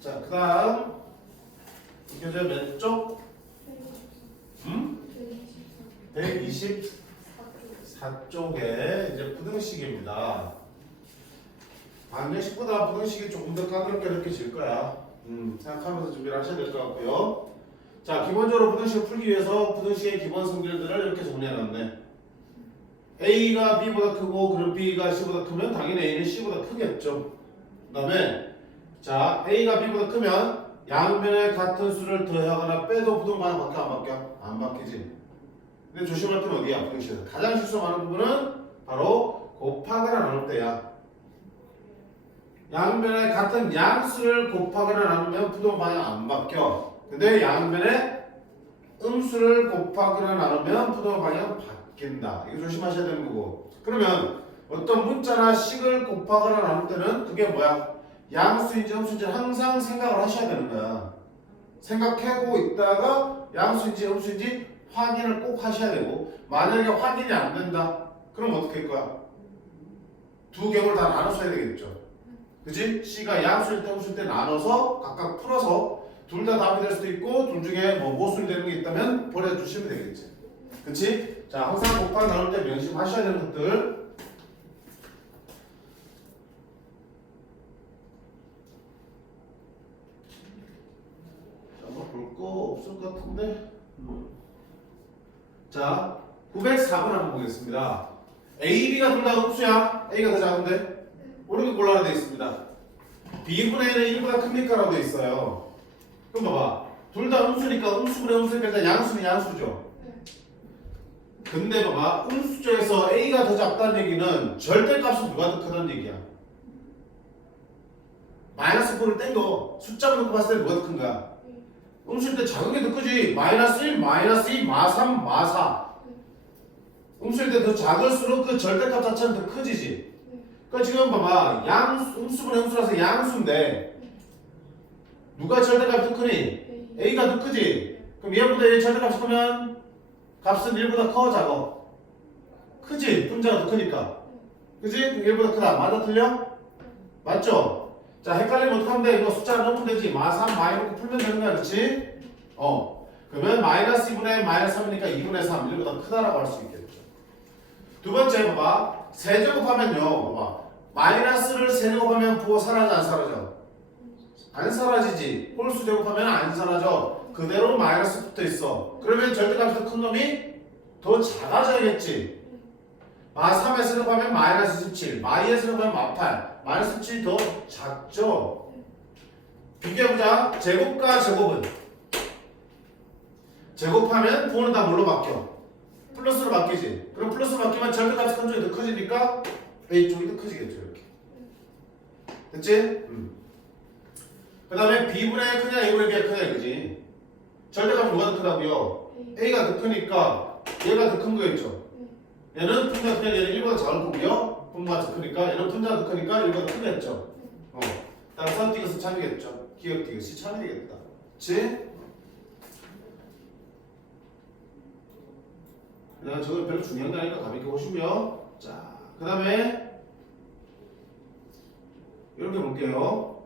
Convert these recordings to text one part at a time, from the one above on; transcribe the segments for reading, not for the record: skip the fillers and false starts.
자, 그 다음 이 교재 몇 쪽? 124쪽에 이제 부등식입니다. 방정식보다 부등식이 조금 더 까다롭게 느껴질 거야. 생각하면서 준비를 하셔야 될 것 같고요. 자, 기본적으로 부등식을 풀기 위해서 부등식의 기본 성질들을 이렇게 정리해놨네. A가 B보다 크고 그럼 B가 C보다 크면 당연히 A는 C보다 크겠죠. 그 다음에 자, A가 B보다 크면 양변에 같은 수를 더하거나 빼도 부등반응 바뀌어 안 바뀌어? 안 바뀌지. 근데 조심할 건 어디야? 부등식에서 가장 실수 많은 부분은 바로 곱하거나 나눌 때야. 양변에 같은 양수를 곱하거나 나누면 부등반응 안 바뀌어. 근데 양변에 음수를 곱하거나 나누면 부등반응 바뀐다. 이거 조심하셔야 되는 거고. 그러면 어떤 문자나 식을 곱하거나 나눌 때는 그게 뭐야? 양수인지 음수인지 항상 생각을 하셔야 되는 거야. 생각하고 있다가 양수인지 음수인지 확인을 꼭 하셔야 되고, 만약에 확인이 안 된다 그럼 어떻게 할 거야? 두 겹을 다 나눠 써야 되겠죠. 그치? C가 양수일 때 음수일 때 나눠서 각각 풀어서 둘 다 답이 될 수도 있고 둘 중에 뭐 모순이 되는 게 있다면 버려주시면 되겠지. 그치? 자, 항상 곱하기 나눌 때 명심하셔야 되는 것들. 볼 거 없을 것 같은데. 자, 904번 한번 보겠습니다. A, B가 둘 다 음수야. A가 더 작은데 오른쪽 골라라 되어 있습니다. B분의 1은 1보다 큽니까? 라고 되어 있어요. 그럼 봐봐, 둘 다 음수니까 음수분의 음수니까 일단 양수는 양수죠. 근데 봐봐, 음수 쪽에서 A가 더 작다는 얘기는 절대값은 누가 더 크다는 얘기야. 마이너스 9를 뗀 거 숫자로 놓고 봤을 때 누가 더 큰가? 음수일 때 작은 게 더 크지. 마이너스 1, 마이너스 2, 마 3, 마 4. 음수일 때 더 작을수록 그 절대값 자체는 더 커지지. 그러니까 지금 봐봐, 음수분의 음수라서 양수인데 누가 절대값이 더 크니? A가 더 크지. 그럼 얘보다 얘 절대값이 크면 값은 1보다 커 작아? 크지. 분자가 더 크니까. 그지? 그럼 1보다 크다. 맞아 틀려? 맞죠? 자, 헷갈리면 어떡하면 돼? 이거 숫자 넣으면 되지. 마 3, 마 이렇게 풀면 되는 거야. 그렇지? 그러면 마이너스 2분의 마이너스 3이니까 2분의 3 1보다 크다라고 할 수 있겠죠. 두 번째 봐봐. 세제곱하면요. 봐봐. 마이너스를 세제곱하면 부호 사라져 안 사라져? 안 사라지지. 홀수 제곱하면 안 사라져. 그대로 마이너스 붙어 있어. 그러면 절대값이 더 큰 놈이 더 작아져야겠지. 마 3에 세제곱하면 마이너스 17, 마 2에 세제곱하면 마 8. 마이너스 7이 더 작죠? 비교해보자. 제곱과 제곱은 제곱하면 부호는 다 뭘로 바뀌어? 플러스로 바뀌지. 그럼 플러스로 바뀌면 절대값이 큰 쪽이 더 커지니까 A 쪽이 더 커지겠죠. 이렇게 됐지? 그 다음에 B분의 크냐 A분의 B가 크냐 이거지. 절대값이 누가 더 크다고요? A가 더 크니까 얘가 더 큰 거겠죠. 얘는 분자가 크냐 얘는 1보다 작을 거고요. 분모가 더 크니까 얘는 분자가 더 크니까 1보다 크겠죠. 따라서 디귿은 참이겠죠. 기억 디귿이 참이 되겠다. 그치? 저건 별로 중요한 게 아니니까 가볍게 보시고요. 자, 그 다음에 이렇게 볼게요.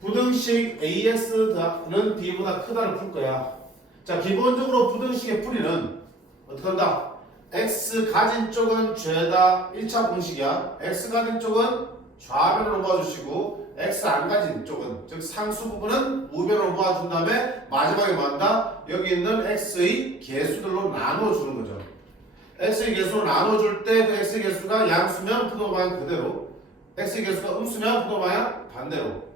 부등식 AX는 B보다 크다를 풀 거야. 자, 기본적으로 부등식의 풀이는 어떻게 한다? X 가진 쪽은 죄다 1차 공식이야. X 가진 쪽은 좌변으로 모아주시고 X 안 가진 쪽은 즉 상수 부분은 우변으로 모아준 다음에 마지막에 뭐 한다? 여기 있는 X의 개수들로 나눠주는 거죠. X의 개수로 나눠줄 때 그 X의 개수가 양수면 부등호방향 그대로, X의 개수가 음수면 부등호방향 반대로.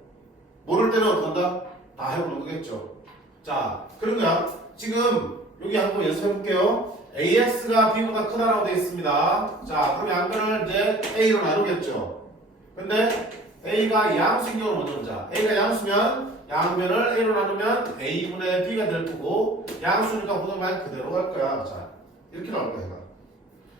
모를 때는 어떻게 한다? 다 해보는 거겠죠. 자, 그런 거야. 지금 여기 한번 연습해볼게요. AX가 B보다 크다라고 되어 있습니다. 자, 그럼 양변을 이제 A로 나누겠죠. 근데 A가 양수인 경우를 먼저 보자. A가 양수면 양변을 A로 나누면 A분의 B가 될 거고, 양수니까 부등호방향 그대로 갈 거야. 자, 이렇게 나올 거야.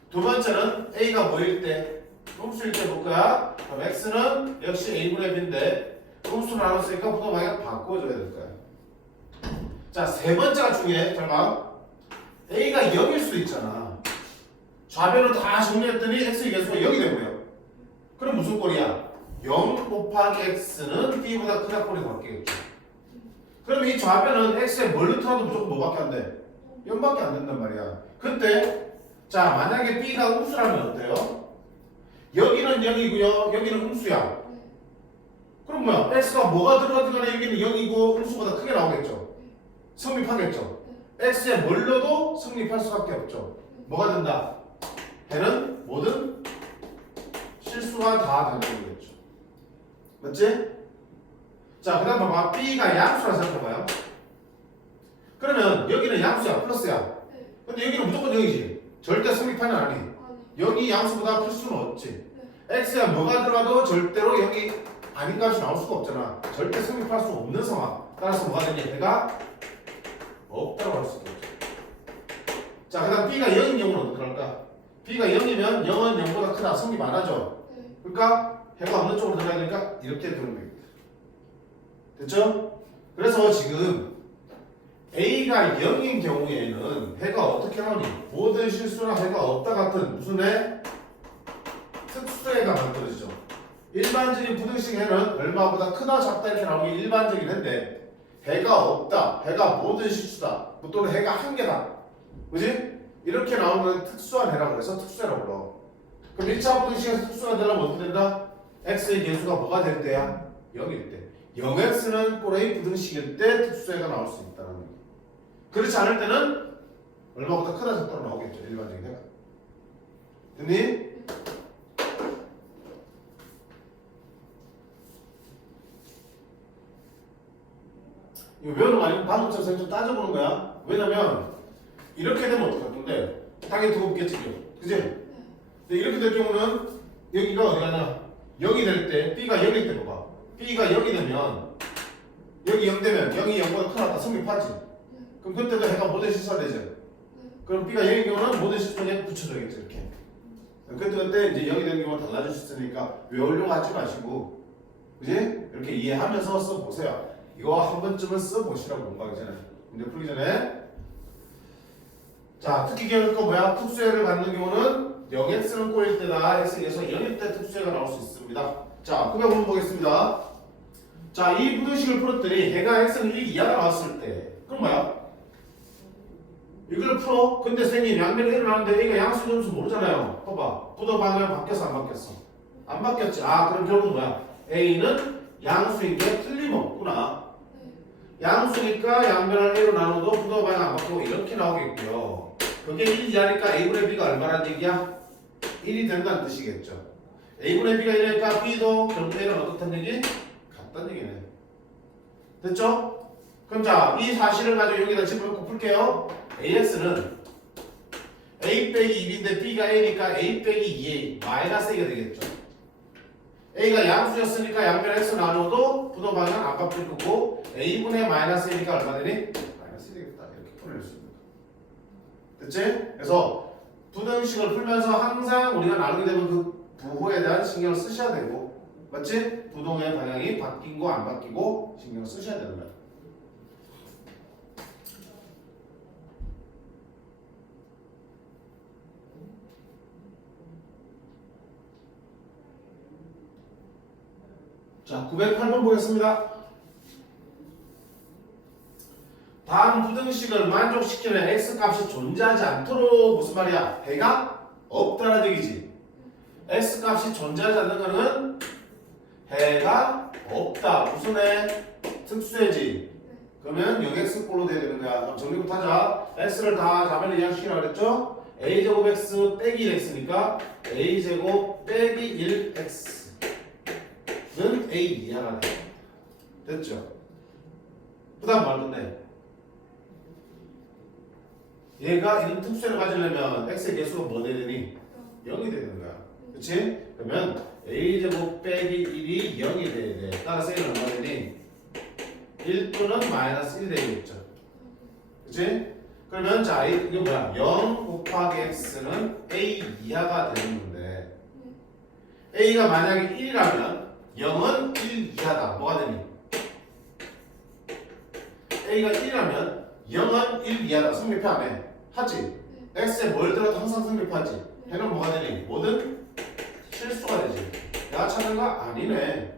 두 번째는 A가 뭐일 때? 음수일 때 볼 거야. 그럼 X는 역시 A분의 B인데 음수로 나눴으니까 부등호방향 바꿔줘야 될 거야. 자, 세 번째가 중요해. 잘 봐. A가 0일 수도 있잖아. 좌변으로 다 정리했더니 X의 개수가 0이 되고요. 그럼 무슨 꼴이야? 0 곱하기 x는 b보다 크다 꼴이 바뀌겠죠. 그럼 이 좌변은 x에 뭘 넣더라도 무조건 뭐밖에 안 돼? 0밖에 안 된단 말이야. 그때 자 만약에 b가 음수라면 어때요? 여기는 0이고요. 여기는 음수야. 그럼 뭐야? x가 뭐가 들어가든 간에 여기는 0이고 음수보다 크게 나오겠죠. 성립하겠죠. x에 뭘 넣어도 성립할 수밖에 없죠. 뭐가 된다? 배는 모든 실수가 다 되는 거겠죠. 맞지? 자, 그 다음 봐봐. b가 양수라 생각해봐요. 그러면 여기는 양수야, 플러스야. 근데 여기는 무조건 0이지. 절대 성립하는 아니. 0이 양수보다 클 수는 없지. x에 뭐가 들어가도 절대로 0이 아닌 값이 나올 수가 없잖아. 절대 성립할 수 없는 상황. 따라서 뭐가 되냐? 배가 없다고 할 수 있겠죠. 자, 그 다음 b가 0인 경우는 어떻게 할까? b가 0이면 0은 0보다 크다. 성립 안 하죠. 그러니까 해가 없는 쪽으로 들어가야 되니까 이렇게 들어오는 겁니다. 됐죠? 그래서 지금 a가 0인 경우에는 해가 어떻게 나오니? 모든 실수나 해가 없다 같은 무슨 해? 특수해가 만들어지죠. 일반적인 부등식 해는 얼마보다 크다 작다 이렇게 나오는 게 일반적인 해인데 해가 없다, 해가 모든 실수다, 또는 해가 한 개다. 그지? 이렇게 나오는 특수한 해라고 해서 특수해라고 불러. 그럼 1차 부등식에서 특수한 해라면 어떻게 된다? x의 개수가 뭐가 될 때야? 0일 때. 0x는 꼴의 부등식일 때 특수해가 나올 수 있다는 얘기. 그렇지 않을 때는 얼마보다 크다 작다로 나오겠죠. 일반적인 해가. 됐니? 이거 외우는 거 아니고 방금처럼 좀 따져보는 거야. 왜냐면 이렇게 되면 어떡할 건데 당연히 두고 붙겠지. 그지? 근데 이렇게 될 경우는 여기가 어디 가냐? 0이 될 때 b가 0일 때 봐봐. b가 0이 되면 여기 0 되면 0이 0보다 크다 성립하지. 그럼 그때도 해가 모든 실수가 되죠. 그럼 b가 0인 경우는 모든 실수에 붙여줘야겠죠. 이렇게. 그때 이제 0이 되는 경우가 달라질 수 있으니까 외우려고 하지 마시고, 그지? 이렇게 이해하면서 써보세요. 이거 한 번쯤은 써보시라고 공부하기 전에. 문제 풀기 전에. 자, 특기 기억할 거 뭐야? 특수해를 갖는 경우는 0x는 꼴일 때다. x에서 0일 때 특수해가 나올 수 있습니다. 자, 그럼 한번 보겠습니다. 자, 이 부등식을 풀었더니 해가 x는 1 이하가 나왔을 때 그럼 뭐야? 이걸 풀어. 근데 선생님 양면이 일어나는데 a가 양수 점수 모르잖아요. 봐봐. 부도 방향 바뀌었어 안 바뀌었어? 안 바뀌었지. 아, 그럼 결국 뭐야? a는 양수인 게 틀림없구나. 양수니까 양변을 a로 나눠도 부도 방향 안 바뀌고 이렇게 나오겠고요. 그게 1 이하니까 a분의 b가 얼마란 얘기야? 1이 된다는 뜻이겠죠. a분의 b가 1이니까 b도 결국 a는 어떻다는 얘기? 같다는 얘기네. 됐죠? 그럼 자, 이 사실을 가지고 여기다 집어넣고 풀게요. AX는 A 빼기 1인데 B가 A니까 A 빼기 2A 마이너스 A가 되겠죠. A가 양수였으니까 양변 X 나눠도 부도 방향 안 바뀔 거고 A분의 마이너스 A니까 얼마 되니? 마이너스 1 되겠다. 이렇게 풀어낼 수 있는 거. 됐지? 그래서 부등식을 풀면서 항상 우리가 나누게 되면 그 부호에 대한 신경을 쓰셔야 되고, 맞지? 부동의 방향이 바뀐 거 안 바뀌고 신경을 쓰셔야 되는 거야. 자, 908번 보겠습니다. 다음 부등식을 만족시키는 x값이 존재하지 않도록 무슨 말이야? 해가 없다는 얘기지. x값이 존재하지 않는 거는 해가 없다. 무슨 해? 특수해지. 그러면 0x꼴로 돼야 되는 거야. 그럼 정리부터 하자. x를 다 자변에 이항시키라고 그랬죠? a제곱 x 빼기 1x니까 a제곱 빼기 1x 는 a 이하가 돼. 됐죠? 그 다음 말 건데 얘가 이런 특수를 가지려면 x의 개수가 뭐 돼야 되니? 0이 돼야 되는 거야. 그치? 그러면 a제곱 빼기 1이 0이 돼야 돼. 따라서 a는 얼마 되니? 1 또는 마이너스 1이 되겠죠. 그치? 그러면 자, 이게 뭐야? 0 곱하기 x는 a 이하가 되는 건데 a가 만약에 1이라면 0은 1 이하다. 뭐가 되니? a가 1이라면 0은 1 이하다. 성립해 안 해? 하지? x에 뭘 들어도 항상 성립하지? 해는 뭐가 되니? 모든 실수가 되지. 내가 찾는 거 아니네.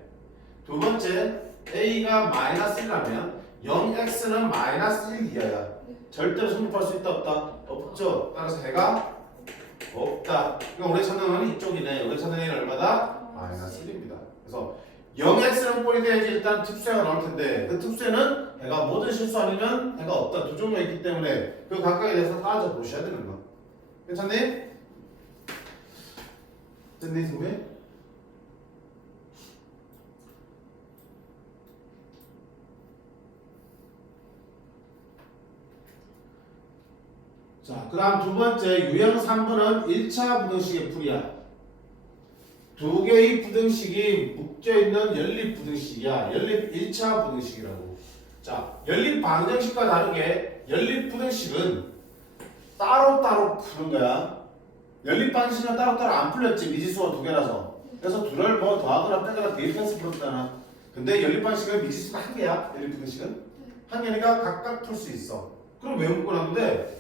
두 번째, a가 마이너스 1이라면 0x는 마이너스 1 이하야. 절대로 성립할 수 있다 없다? 없죠. 따라서 해가 없다. 그러니까 우리 찾는 건 이쪽이네. 우리 찾는 a는 얼마다? 마이너스 1입니다. 그래서 0x는 꼴이 돼야지 일단 특수해가 나올 텐데 그 특수에는 해가 모든 실수 아니면 해가 없다. 두 종류가 있기 때문에 그 각각에 대해서 따져 보셔야 되는 거. 괜찮니? 됐니 선배? 자, 그 다음 두 번째 유형 3번은 1차 부등식의 풀이야. 두 개의 부등식이 묶여있는 연립 부등식이야. 연립 1차 부등식이라고. 자, 연립 방정식과 다르게 연립 부등식은 따로따로 푸는 거야. 연립 방정식은 따로따로 안 풀렸지. 미지수가 두 개라서. 그래서 둘을 뭐 더하거나 빼거나 대입해서 풀었잖아. 근데 연립 방식은 미지수가 한 개야. 연립 부등식은 한 개니까 각각 풀 수 있어. 그럼 왜 묶어놨는데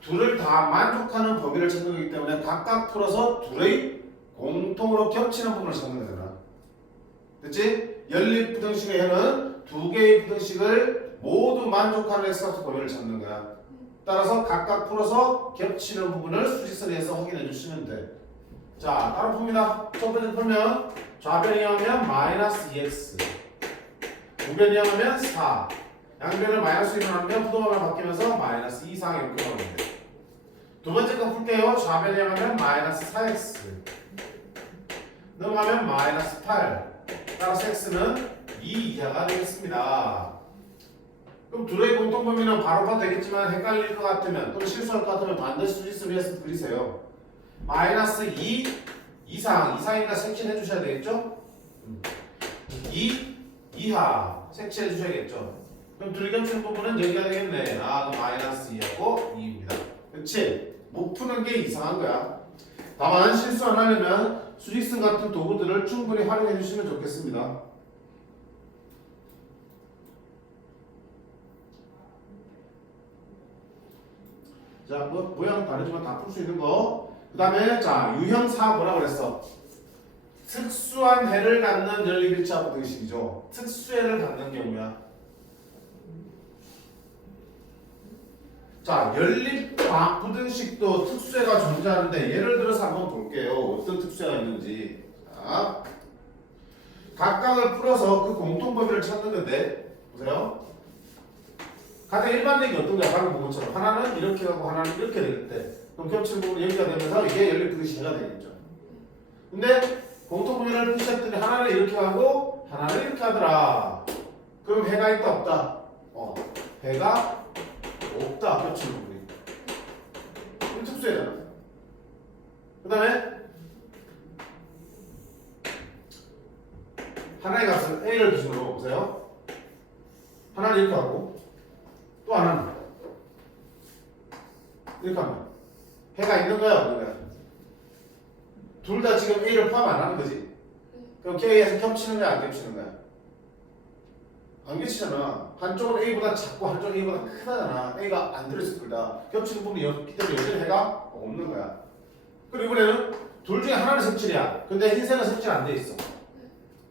둘을 다 만족하는 범위를 찾는 거기 때문에 각각 풀어서 둘의 공통으로 겹치는 부분을 찾는 거잖아. 됐지? 연립 부등식의 해는 두 개의 부등식을 모두 만족하는 X값 범위를 찾는 거야. 따라서 각각 풀어서 겹치는 부분을 수직선에서 확인해 주시면 돼. 자, 따로 풉니다. 첫 번째 풀면 좌변 이하면 마이너스 2x, 우변 이하면 4, 양변을 마이너스 1로 하면 부동하면 바뀌면서 마이너스 2 이상 이렇게 나오는데 두 번째 거 풀게요. 좌변 이하면 마이너스 4x, 넘어가면 마이너스 8, 따라서 x는 2 이하가 되겠습니다. 그럼 둘의 공통 범위는 바로 봐도 되겠지만 헷갈릴 것 같으면 또는 실수할 것 같으면 반드시 수직선에서 그리세요. 마이너스 2 이상이니까 색칠해 주셔야 되겠죠? 2 이하 색칠해 주셔야겠죠? 그럼 둘이 겹치는 부분은 여기가 되겠네. 아, 그럼 마이너스 2하고 2입니다. 그렇지? 못 푸는 게 이상한 거야. 다만 실수 안 하려면 수직선 같은 도구들을 충분히 활용해 주시면 좋겠습니다. 자, 뭐 모양 다르지만 다 풀 수 있는 거. 그 다음에 자, 유형 4 뭐라고 그랬어? 특수한 해를 갖는 연립 1차 부등식이죠. 특수해를 갖는 경우야. 자, 연립 부등식도 특수해가 존재하는데 예를 들어서 한번 볼게요. 어떤 특수해가 있는지. 자, 각각을 풀어서 그 공통 범위를 찾는 건데 보세요. 가장 일반적인 어떤 거야? 방금 본 것처럼 하나는 이렇게 가고 하나는 이렇게 될 때 그럼 겹치는 부분이 여기가 되면서 이게 연립 부등식이 되겠죠. 근데 공통 범위를 푸셨더니 하나는 이렇게 가고 하나는 이렇게 하더라. 그럼 해가 있다 없다? 해가 없다. 겹치는 부분이. 이건 특수해잖아. 그 다음에 하나의 값을 A를 기준으로 보세요. 하나는 이렇게 하고 또 하나는 이렇게 하면 해가 있는 거야 없는 거야? 둘 다 지금 A를 포함 안 하는 거지? 그럼 K에서 겹치는 거야 안 겹치는 거야? 안 겹치잖아. 한쪽은 A보다 작고 한쪽은 A보다 크다잖아. A가 안 들어있어 둘 다. 겹치는 부분이 없기 때문에 여기는 해가 없는 거야. 그리고 이번에는 둘 중에 하나는 색칠이야. 근데 흰색은 색칠 안 돼 있어.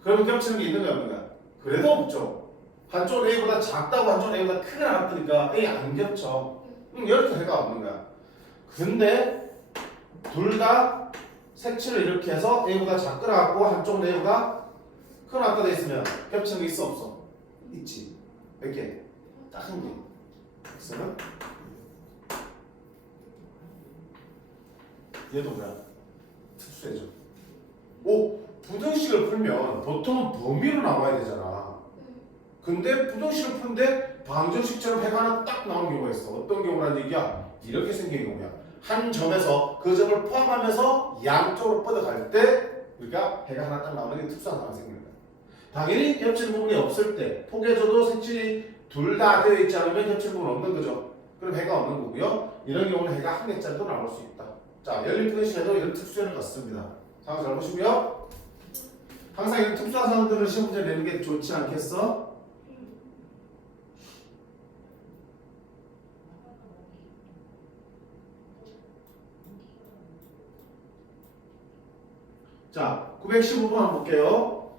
그러면 겹치는 게 있는 거야 없는 거야? 그래도 없죠. 한쪽은 A보다 작다고 한쪽은 A보다 크게 나왔으니까 A 안 겹쳐. 이렇게 해가 없는 거야. 근데 둘 다 색칠을 이렇게 해서 A보다 작거나 같고 한쪽은 A보다 크거나 같다 돼 있으면 겹치는 게 있어 없어? 있지. 몇 개? 딱 한 개. X는 얘도 뭐야? 특수해져. 오, 부등식을 풀면 보통은 범위로 나와야 되잖아. 근데 부등식을 푸는데 방정식처럼 해가 하나 딱 나오는 경우가 있어. 어떤 경우라는 얘기야? 이렇게 생긴 경우야. 한 점에서 그 점을 포함하면서 양쪽으로 뻗어갈 때 우리가 해가 하나 딱 나오는 게 특수한 상황이 생기는 거야. 당연히 겹치는 부분이 없을 때 포개져도 색칠이 둘 다 되어 있지 않으면 겹치는 부분은 없는 거죠. 그럼 해가 없는 거고요. 이런 경우는 해가 한 개짜리도 나올 수 있다. 자, 연립 부등식에도 이런 특수해를 갖습니다. 상황 잘 보시고요. 항상 이런 특수한 상황들을 시험 문제 내는 게 좋지 않겠어? 자, 915번 한번 볼게요.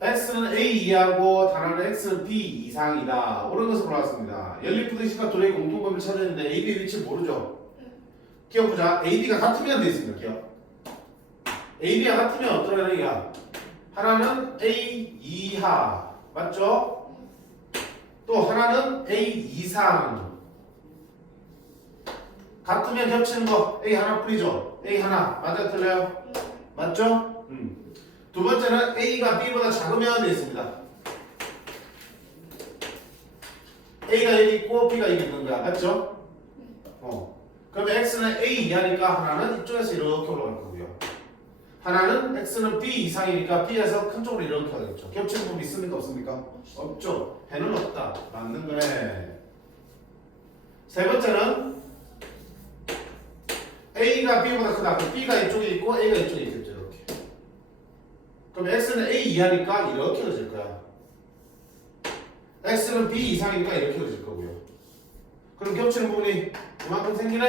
x는 a 이하고 단하는 x는 b 이상이다. 옳은 것을 골랐습니다. 연립부등식과 도래의 공통점을 찾았는데 AB의 위치를 모르죠? 기억보자. AB가 같으면 돼 있습니다. 기억. AB가 같으면 어떠라는 얘기야? 하나는 A 이하. 맞죠? 또 하나는 A 이상. 같으면 겹치는 거 A 하나 뿐이죠. A 하나. 맞아 틀려요? 맞죠? 두 번째는 A가 B보다 작으면 돼 있습니다. A가 여기 있고 B가 여기 있는 거야. 맞죠? 그러면 X는 A 이하니까 하나는 이쪽에서 이렇게 올라갈 거고요. 하나는 X는 B 이상이니까 B에서 큰 쪽으로 이렇게 가겠죠. 겹치는 부분 있습니까? 없습니까? 없죠. 해는 없다. 맞는 거네. 세 번째는 A가 B보다 크다. 그럼 B가 이쪽에 있고 A가 이쪽에 있겠죠. 이렇게. 그럼 X는 A 이하니까 이렇게 그려질 거야. X는 B 이상이니까 이렇게 그려질 거고요. 그럼 겹치는 부분이 이만큼 생기네?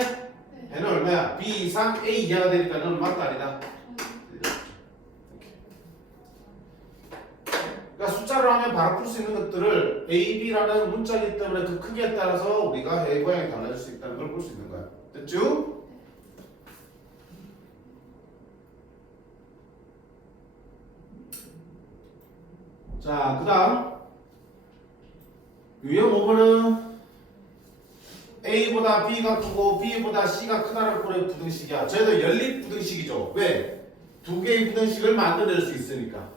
N은 얼마야? B 이상 A 이하가 되니까 너는 맞다 아니다? 그러니까 숫자로 하면 바로 풀 수 있는 것들을 A, B라는 문자이기 때문에 그 크기에 따라서 우리가 해 모양이 달라질 수 있다는 걸 볼 수 있는 거야. 됐죠? 자, 그 다음 유형 5번은 A보다 B가 크고 B보다 C가 크다는 꼴의 부등식이야. 저희도 연립 부등식이죠. 왜? 두 개의 부등식을 만들어낼 수 있으니까.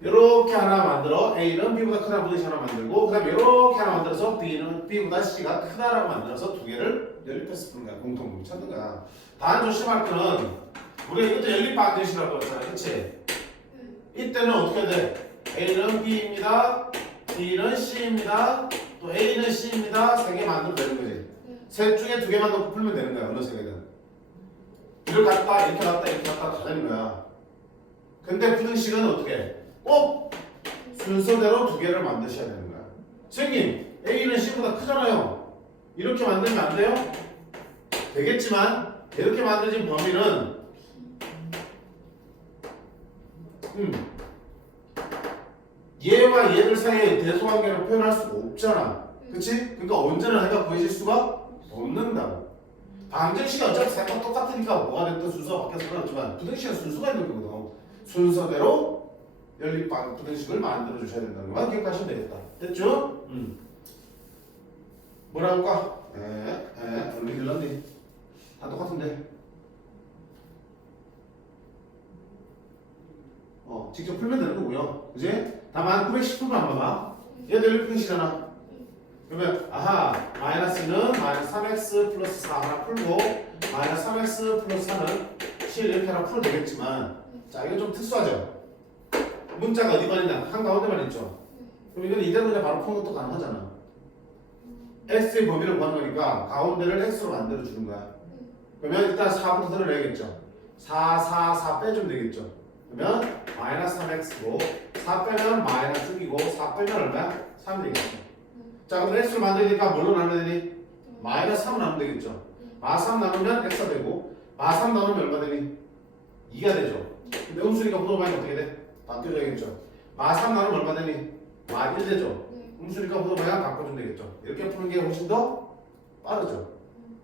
이렇게 하나 만들어 A는 B보다 크다는 부등식 하나 만들고 그 다음에 이렇게 하나 만들어서 B는 B보다 C가 크다라고 만들어서 두 개를 연립해서 푸는 거야. 공통점을 찾는 거야. 단 조심할 거는 우리가 이것도 연립 반드시라고 했잖아. 그치? 이때는 어떻게 돼? A는 B입니다. B는 C입니다. 또 A는 C입니다. 세 개 만들면 되는 거지. 셋 중에 두 개만 넣고 풀면 되는 거야. 어느 세 개든. 이렇게 갔다 이렇게 갔다 이렇게 갔다 다 되는 거야. 근데 부등식은 어떻게 해? 꼭 순서대로 두 개를 만드셔야 되는 거야. 선생님, A는 C보다 크잖아요. 이렇게 만들면 안 돼요? 되겠지만 이렇게 만들어진 범위는 얘와 얘들 사이에 대소관계를 표현할 수가 없잖아. 그치? 그러니까 언제나 해가 구해질 수가 없는다고. 방정식이 어차피 셋다 똑같으니까 뭐가 됐든 순서가 바뀌어서 그렇지만 부등식은 순서가 있는 거거든. 순서대로 연립 부등식을 만들어 주셔야 된다는 것만 기억하시면 되겠다. 됐죠? 뭐라고 할까? 얼른 길렀니? 다 똑같은데. 직접 풀면 되는 거고요. 그지? 다만 910분 안 봐봐. 얘도 연립 부등식이잖아. 그러면 마이너스는 마이너스 3x 플러스 4 하나 풀고 마이너스 3x 플러스 4는 7 이렇게 하나 풀어도 되겠지만 자 이건 좀 특수하죠. 문자가 어디만 있냐? 한가운데만 있죠. 그럼 이건 이대로 그냥 바로 푸는 것도 가능하잖아. x의 범위를 구하는 거니까 가운데를 x로 만들어 주는 거야. 그러면 일단 4부터 드러내야겠죠. 4 빼주면 되겠죠. 그러면 마이너스 3x고 4 빼면 마이너스 6이고 4 빼면 얼마야? 3이 되겠죠. 자 그럼 x를 만들니까 뭘로 나누면 되니? 마이너스 3을 나누면 되겠죠. 마3 나누면 x가 되고 마3 나누면 얼마 되니? 2가 되죠. 근데 음수니까 부동반이 어떻게 돼? 바뀌어져야겠죠. 마3 나누면 얼마 되니? 마1 되죠. 음수니까 부동반이 바꿔주면 되겠죠. 이렇게 푸는 게 훨씬 더 빠르죠.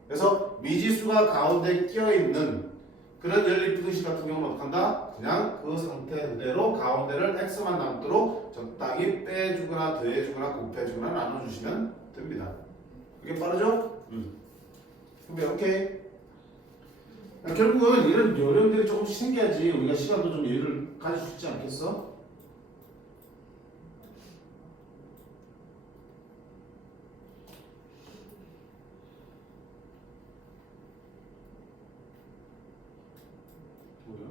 그래서 미지수가 가운데 끼어있는 그런 연립부등식 같은 경우는 어떻게 한다? 그냥 그 상태 그대로 가운데를 x만 남도록 적당히 빼주거나 더해주거나 곱해주거나 나눠주시면 됩니다. 이게 빠르죠? 그럼 오케이. 결국은 이런 요령들이 조금씩 생겨야지 우리가 시간도 좀 여유를 가질 수 있지 않겠어? 뭐야?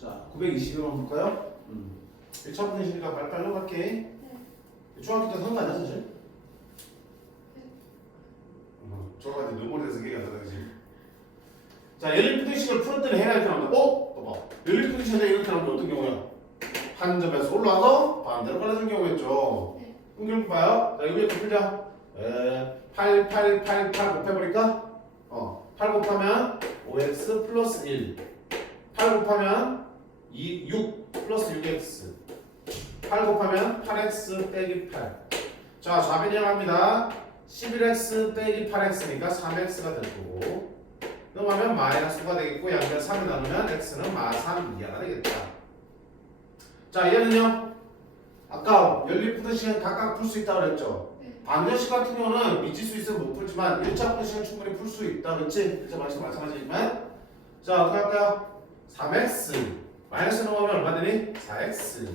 자, 921번 볼까요? 1차 분식이니까 빨리빨리 넘어갈게. 중학교 때 선거 아니야 사실? 저거 너무 오래돼서 기억이 안 나다 그지? 자, 연립 분식을 풀었더니 해가 이렇게 나온다. 봐봐. 연립 분식에 이렇게 나오면 어떤 경우야? 한 점에서 올라와서 반대로 떨어지는 경우겠죠. 네. 끊기는 거 봐요. 자, 이거 위에 거 풀자. 8, 8, 8, 8 곱해버릴까? 8 곱하면 5x 플러스 1. 8 곱하면 6 플러스 6x. 8 곱하면 8x 빼기 8. 자, 좌변이합니다. 11x 빼기 8x니까 3x가 될 거고. 넘어가면 마이너스 9가 되겠고, 양변 3을 나누면 x는 마3 이하가 되겠다. 자, 얘는요. 아까 연립부등식은 각각 풀 수 있다고 그랬죠. 방정식 같은 경우는 미지수 있으면 못 풀지만 1차 부등식은 충분히 풀 수 있다. 그렇지? 1차 방식 마찬가지지만. 자, 어떻게 할까요? 3x 마이너스 넘어가면 얼마 되니? 4x.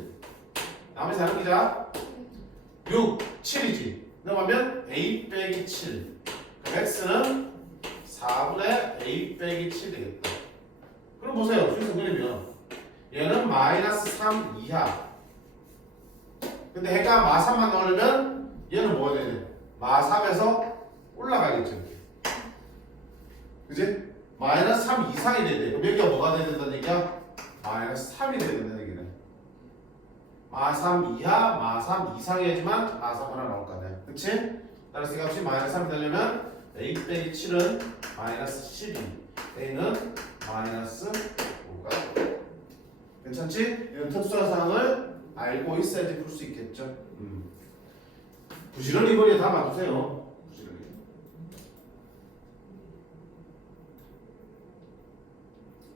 나머지 다른 기자 6, 7이지. 넘어가면 a 빼기 7. 그럼 x는 4분의 a 빼기 7 되겠다. 그럼 보세요. 순서 그리면 얘는 마이너스 3 이하. 근데 해가 마3만 넣으려면 얘는 뭐가 돼야 돼? 마3에서 올라가겠죠. 이렇게. 그지? 마이너스 3 이상이 돼야 돼. 그럼 여기가 뭐가 돼야 된다는 얘기야? 마이너스 3이 돼야 된다는 얘기네. 마3 이하, 마3 이상이야지만 마3 하나 나올 거 아니야. 그치? 따라서 이 값이 마이너스 3이 되려면 a 빼기 7은 마이너스 12, a는 마이너스 5가. 괜찮지? 이런 특수한 사항을 알고 있어야지 풀 수 있겠죠. 부지런히 거리에 다 맞으세요. 부지런히.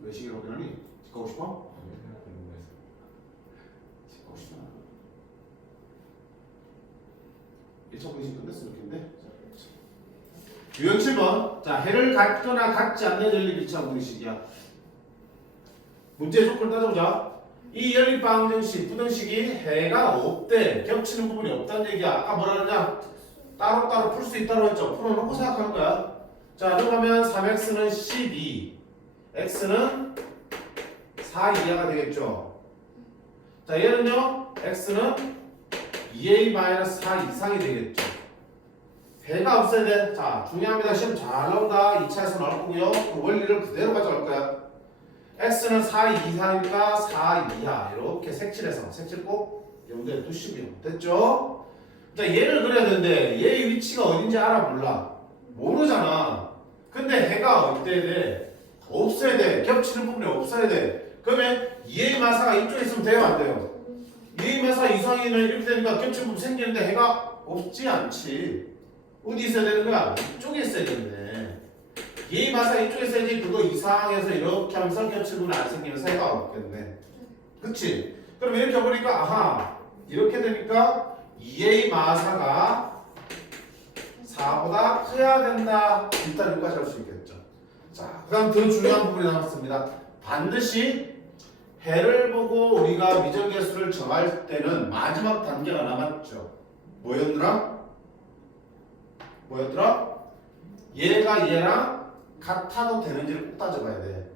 외식이라고 그러니? 집 가고 싶어? 집 가고 싶잖아. 1차 분식 끝냈으면 좋겠는데? 유형 7번. 자, 해를 갖거나 갖지 않는 연립 2차 분식이야. 문제 조건을 따져보자. 이 연립 방정식, 부등식이 해가 없대. 겹치는 부분이 없다는 얘기야. 아까 뭐라 그러냐? 따로따로 풀 수 있다고 했죠. 풀어놓고 생각하는 거야. 자, 그러면 3x는 12, x는 4 이하가 되겠죠. 자, 얘는요, x는 2a-4 이상이 되겠죠. 해가 없어야 돼. 자, 중요합니다. 시험 잘 나온다. 2차에서 나올 거고요. 그 원리를 그대로 가져갈 거야. x는 4 이상이니까 4 이하. 이렇게 색칠해서 색칠 꼭 염두에 두시고요. 됐죠? 자, 얘를 그려야 되는데 얘의 위치가 어딘지 알아 몰라? 모르잖아. 근데 해가 어때야 돼? 없어야 돼. 겹치는 부분이 없어야 돼. 그러면 2a 마사가 이쪽에 있으면 돼요? 안 돼요? 2a 마사 이상이면 이렇게 되니까 겹치는 부분 생기는데 해가 없지 않지. 어디 있어야 되는 거야? 이쪽에 있어야 되는데. 2a 마사 이쪽에 있어야지. 그거 이상해서 이렇게 하면서 겹치는 부분이 안 생기면서 해가 없겠네. 그치? 그럼 이렇게 해보니까 아하 이렇게 되니까 2a 마사가 4보다 커야 된다. 일단 여기까지 할 수 있겠죠. 자, 그 다음 더 중요한 부분이 남았습니다. 반드시 해를 보고 우리가 미적계수를 정할 때는 마지막 단계가 남았죠. 뭐였더라? 얘가 얘랑 같아도 되는지를 꼭 따져봐야 돼.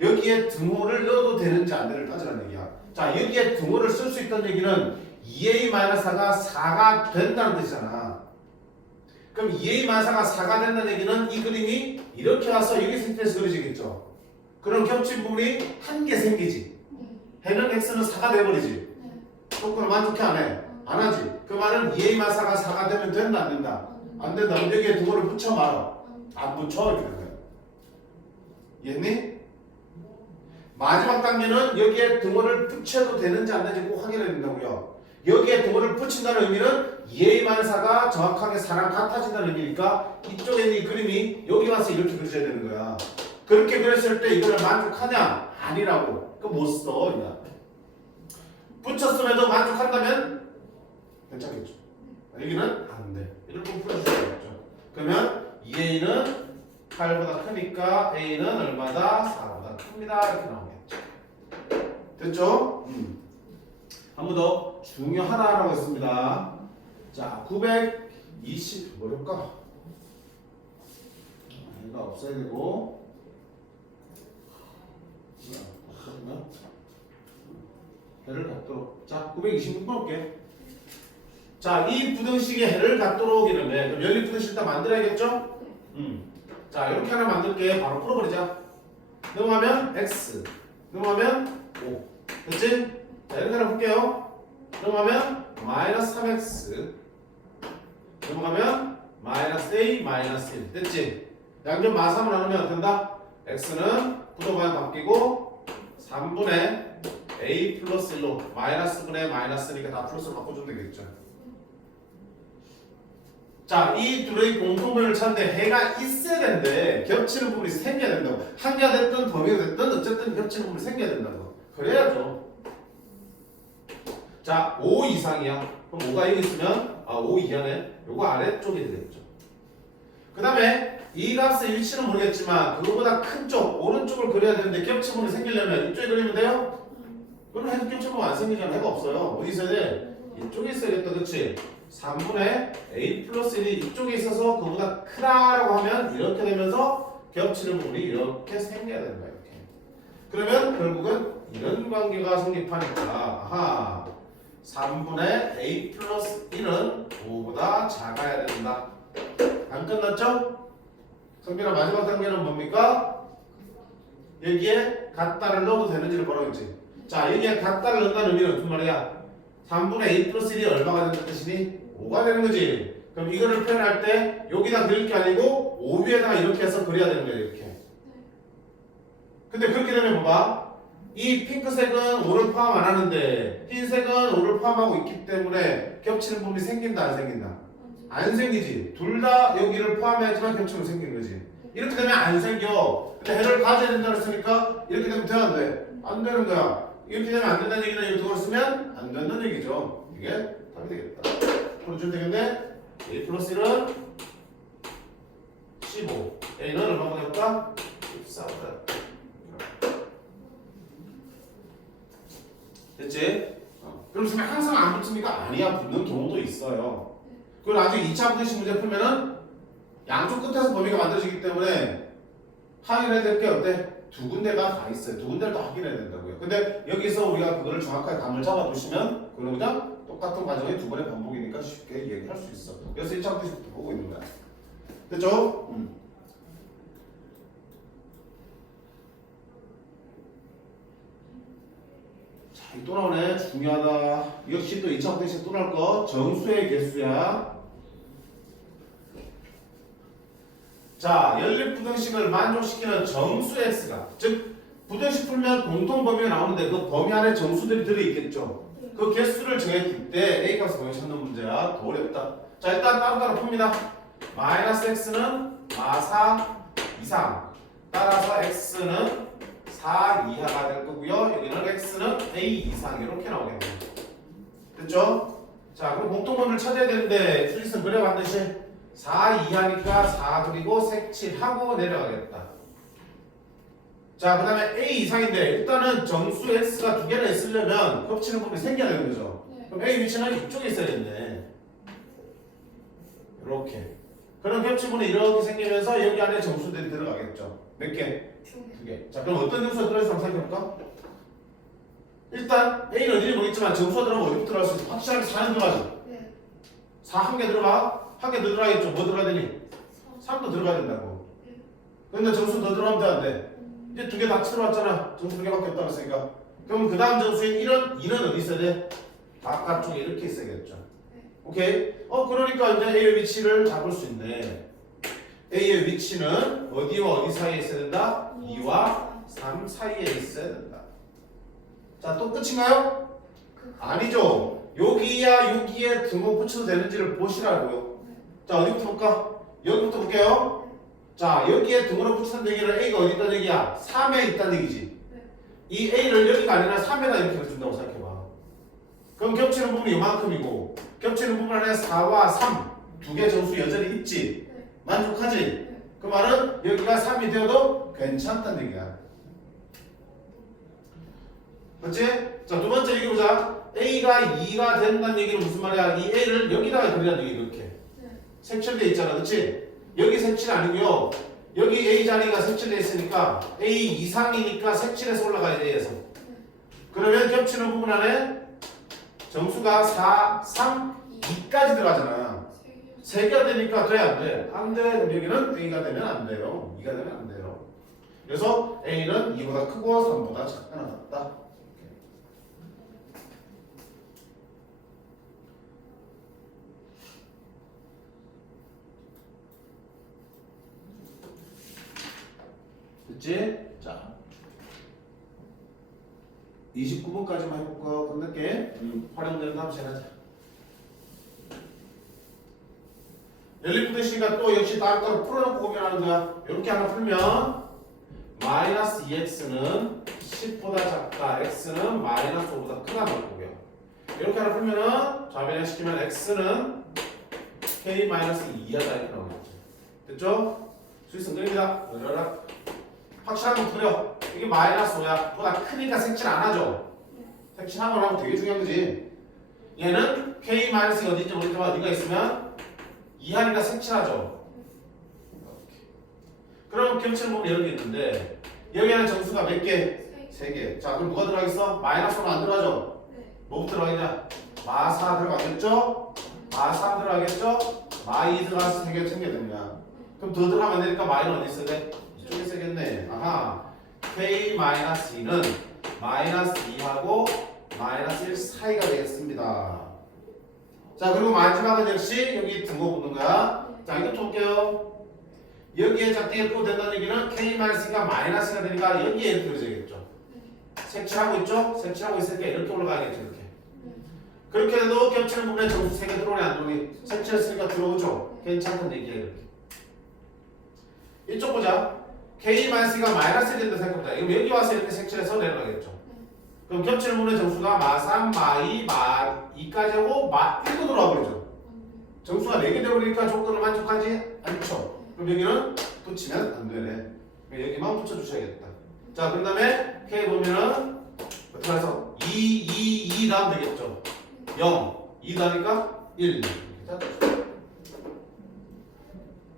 여기에 등호를 넣어도 되는지 안 되는지 따져라는 얘기야. 자, 여기에 등호를 쓸 수 있다는 얘기는 2a-4가 4가 된다는 뜻이잖아. 그럼 2a-4가 4가 된다는 얘기는 이 그림이 이렇게 와서 여기 생겨서 그려지겠죠. 그럼 겹친 부분이 한 개 생기지. 해는 x는 4가 돼버리지. 조건을 만족해 안 해? 안 하지. 그 말은 2a-4가 4가 되면 된다 안 된다? 안 된다. 그럼 여기에 등호를 붙여 말아. 안 붙여 이렇게 되는 거야. 이해했니? 마지막 단계는 여기에 등호를 붙여도 되는지 안 되는지 꼭 확인해야 된다고요. 여기에 등호를 붙인다는 의미는 2a-4가 정확하게 4랑 같아진다는 의미니까 이쪽에 있는 이 그림이 여기 와서 이렇게 그려져야 되는 거야. 그렇게 그렸을 때 이거를 만족하냐? 아니라고. 그거 못 써. 그냥. 붙였음에도 만족한다면 괜찮겠죠. 여기는 안 돼. 이렇게 풀어주셔야겠죠. 그러면 2a는 8보다 크니까 a는 얼마다? 4보다 큽니다. 이렇게 나오겠죠. 됐죠? 한 번 더 중요하다라고 했습니다. 자, 920 뭐랄까? 얘가 없어야 되고 해를 갖도록. 자, 926번 볼게. 자, 이 부등식의 해를 갖도록 이러면 그럼 연립 부등식 일단 만들어야겠죠? 자, 이렇게 하나 만들게. 바로 풀어버리자. 넘어가면 x, 넘어가면 5. 됐지? 자, 이렇게 하나 볼게요. 넘어가면 마이너스 3x. 넘어가면 마이너스 a 마이너스 1. 됐지? 양변 마삼을 나누면 어떻게 된다? x는 부도방향 바뀌고 3분의 a 플러스 1로 마이너스 분의 마이너스니까 다 플러스로 바꿔주면 되겠죠. 자, 이 둘의 공통점을 찾는데 해가 있어야 되는데 겹치는 부분이 생겨야 된다고. 한 개가 됐든 더 개가 됐든 어쨌든 겹치는 부분이 생겨야 된다고. 그래야죠. 자, 5 이상이야. 그럼 5가 여기 있으면 5 이하네. 요거 아래쪽이 되겠죠. 그 다음에 이 값의 일치는 모르겠지만 그거보다 큰 쪽, 오른쪽을 그려야 되는데 겹치는 부분이 생기려면 이쪽에 그리면 돼요? 그럼 해도 겹치는 부분 안 생기잖아. 해가 없어요. 어디 있어야 돼? 이쪽에 있어야겠다. 그렇지? 3분의 a 플러스 1이 이쪽에 있어서 그보다 크다라고 하면 이렇게 되면서 겹치는 부분이 이렇게 생겨야 된다. 이렇게. 그러면 결국은 이런 관계가 성립하니까 아하 3분의 a 플러스 1은 5보다 작아야 된다. 안 끝났죠? 성빈아 마지막 단계는 뭡니까? 여기에 같다를 넣어도 되는지를 보라겠지. 자, 여기에 같다를 넣는다는 의미는 무슨 말이야? 3분의 a 플러스 1이 얼마가 된다는 뜻이니? 5가 되는 거지. 그럼 이거를 표현할 때 여기다 그릴 게 아니고 5 위에다가 이렇게 해서 그려야 되는 거야. 이렇게. 근데 그렇게 되면 봐봐. 이 핑크색은 5를 포함 안 하는데 흰색은 5를 포함하고 있기 때문에 겹치는 부분이 생긴다 안 생긴다? 안 생기지. 둘 다 여기를 포함해야지만 겹치면 생기는 거지. 이렇게 되면 안 생겨. 근데 해를 가져야 된다고 했으니까 이렇게 되면 돼 안 돼? 안 되는 거야. 이렇게 되면 안 된다는 얘기는 이렇게 그걸 쓰면 안 된다는 얘기죠. 이게 답이 되겠다. 풀어주면 되겠네. a 플러스 1은 15. a는 얼마가 될까? 14보다. 됐지? 그럼 항상 안 붙습니까? 아니야. 붙는 경우도 있어요. 그리고 나중에 2차 분식 문제 풀면은 양쪽 끝에서 범위가 만들어지기 때문에 확인해야 될 게 어때? 두 군데가 다 있어요. 두 군데를 다 확인해야 된다고요. 근데 여기서 우리가 그거를 정확하게 감을 잡아두시면 그거는 그냥 똑같은 과정의 두 번의 반복이니까 쉽게 얘기할 수 있어. 그래서 1차 분식부터 보고 있는 거야. 됐죠? 자, 또 나오네. 중요하다. 역시 또 2차 분식 또 나올 거. 정수의 개수야. 자, 연립부등식을 만족시키는 정수 x가, 즉 부등식 풀면 공통 범위가 나오는데 그 범위 안에 정수들이 들어있겠죠. 그 개수를 정했을 때 a 값을 범위 찾는 문제야. 더 어렵다. 자, 일단 따로따로 풉니다. 마이너스 x는 4 이상, 따라서 x는 4 이하가 될 거고요. 여기는 x는 a 이상 이렇게 나오겠네요. 됐죠? 자, 그럼 공통 범위를 찾아야 되는데 수리선 그래 반드시 4 이하니까 4 그리고 색칠하고 내려가겠다. 자, 그 다음에 a 이상인데 일단은 정수 x가 두 개나 있으려면 겹치는 부분이 생겨야 되는 거죠. 그럼 a 위치는 이쪽에 있어야겠네. 이렇게. 그럼 겹치는 부분이 이렇게 생기면서 여기 안에 정수들이 들어가겠죠. 몇 개? 두 개. 자, 그럼 어떤 정수가 들어있어 한번 생각해볼까? 일단 a는 어디를 모르겠지만 정수가 들어가면 어디부터 들어갈 수 있어? 확실하게 4는 들어가죠. 4 한 개 들어가? 한 개 더 들어가겠죠. 뭐 들어가야 되니? 3도 들어가야 된다고. 근데 정수 더 들어가면 돼, 안 돼? 이제 두 개 다 들어왔잖아. 정수 두 개밖에 없다고 했으니까. 그럼 그 다음 정수인 2는 어디 있어야 돼? 바깥쪽에 이렇게 있어야겠죠. 오케이? 그러니까 이제 A의 위치를 잡을 수 있네. A의 위치는 어디와 어디 사이에 있어야 된다? 2와 3 사이에 있어야 된다. 자, 또 끝인가요? 아니죠. 여기야 여기에 등호 붙여도 되는지를 보시라고요. 자, 어디부터 볼까? 여기부터 볼게요. 자, 여기에 등호를 붙이는 얘기는 A가 어디 있다는 얘기야? 3에 있다는 얘기지. 이 A를 여기가 아니라 3에다 이렇게 해준다고 생각해봐. 그럼 겹치는 부분이 이만큼이고 겹치는 부분 안에 4와 3 두 개 정수 여전히 있지. 만족하지? 그 말은 여기가 3이 되어도 괜찮다는 얘기야. 그렇지? 자, 두 번째 얘기해보자. A가 2가 된다는 얘기는 무슨 말이야? 이 A를 여기다가 그리라는 얘기 이렇게. 색칠돼 있잖아. 그렇지? 여기 색칠 아니고요. 여기 A 자리가 색칠돼 있으니까 A 이상이니까 색칠해서 올라가야 돼. A에서. 그러면 겹치는 부분 안에 정수가 4, 3, 2까지 들어가잖아. 3개가 되니까 돼? 안 돼? 안 돼. 그럼 여기는 A가 되면 안 돼요. 2가 되면 안 돼요. 그래서 A는 2보다 크고 3보다 작거나 같다. 됐지? 자 29번까지만 해볼까? 끝낼게. 활용되는 다음 시간 하자. 연립부등식이니까 또 역시 따로따로 풀어놓고 고민하는 거야. 이렇게 하나 풀면 마이너스 2x는 10보다 작다, x는 마이너스 5보다 크다 놓고요. 이렇게 하나 풀면은 좌변형시키면 x는 k 마이너스 2하다 이렇게 나오겠지. 됐죠? 수익성 그립니다. 확실한 거 그려. 이게 마이너스 5야. 보다 크니까 색칠 안 하죠. 색칠한 거라고 되게 중요한 거지. 얘는 k 마이너스 어디인지 모르겠지만 어디가 있으면 2하니까 색칠하죠. 그럼 겹치는 부분 이런 게 있는데 여기 안에 정수가 몇 개? 3개. 자 그럼 뭐가 들어가겠어? 마이너스 5는 안 들어가죠? 뭐부터 들어가겠냐? 마4 들어가겠죠? 마3 들어가겠죠? 마2 들어가서 3개 챙겨야 됩니다. 그럼 더 들어가면 안 되니까 마이는 어디 있어야 돼? 이쪽에 쓰겠네. 아하. k-2는 마이너스 2하고 마이너스 1 사이가 되겠습니다. 자 그리고 마지막은 역시 여기 등고 붙는 거야. 자 이것도 볼게요. 여기에 작게 또 된다는 얘기는 k-2가 마이너스가 되니까 여기에 이렇게 그려져야겠죠. 색칠하고 있죠? 색칠하고 있으니까 이렇게 올라가야겠죠. 이렇게. 그렇게 해도 겹치는 부분에 정수 3개 들어오네 안 들어오니? 색칠했으니까 들어오죠? 괜찮은 얘기야 이렇게. 이쪽 보자. k-가 마이너스 1인다 생각해보자. 그럼 여기 와서 이렇게 색칠해서 내려가겠죠. 그럼 겹치는 부분의 정수가 마3, 마2, 마2까지 하고 마1도 들어와 버리죠. 정수가 4개 되어버리니까 조건을 만족하지 않죠. 그럼 여기는 붙이면 안 되네. 여기만 붙여주셔야겠다. 자, 그 다음에 K 보면은 어떻게 해서 2 다음 되겠죠. 0, 2 다니까 1.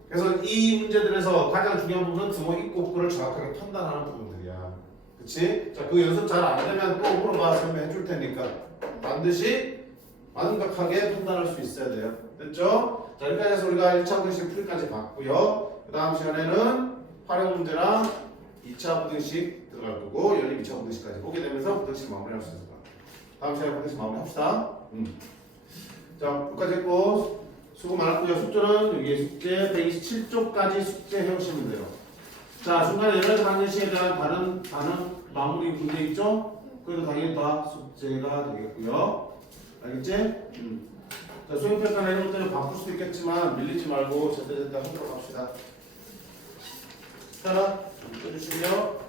그래서 이 문제들에서 가장 중요한 부분은 등호 입구 없구를 정확하게 판단하는 부분들이야. 그치? 자, 그 연습 잘 안 되면 또 물어봐 설명해 줄 테니까 반드시 완벽하게 판단할 수 있어야 돼요. 됐죠? 자, 여기까지 해서 우리가 1차 부등식 풀이까지 봤고요. 그 다음 시간에는 활용 문제랑 2차 부등식 들어갈 거고 연립 2차 부등식까지 보게 되면서 부등식 마무리할 수 있을 것 같아요. 다음 시간에 부등식 마무리 합시다. 자, 여기까지 했고 수고 많았고요. 숙제는 여기 숙제 127쪽까지 숙제해 오시면 돼요. 자, 중간에 여러 가지 방정식에 대한 다른 마무리 문제 있죠? 그래도 당연히 다 숙제가 되겠고요. 알겠지? 자, 수행평가나 이런 것들은 바쁠 수도 있겠지만 밀리지 말고 제때제때 하도록 합시다. 자, 껴주시고요.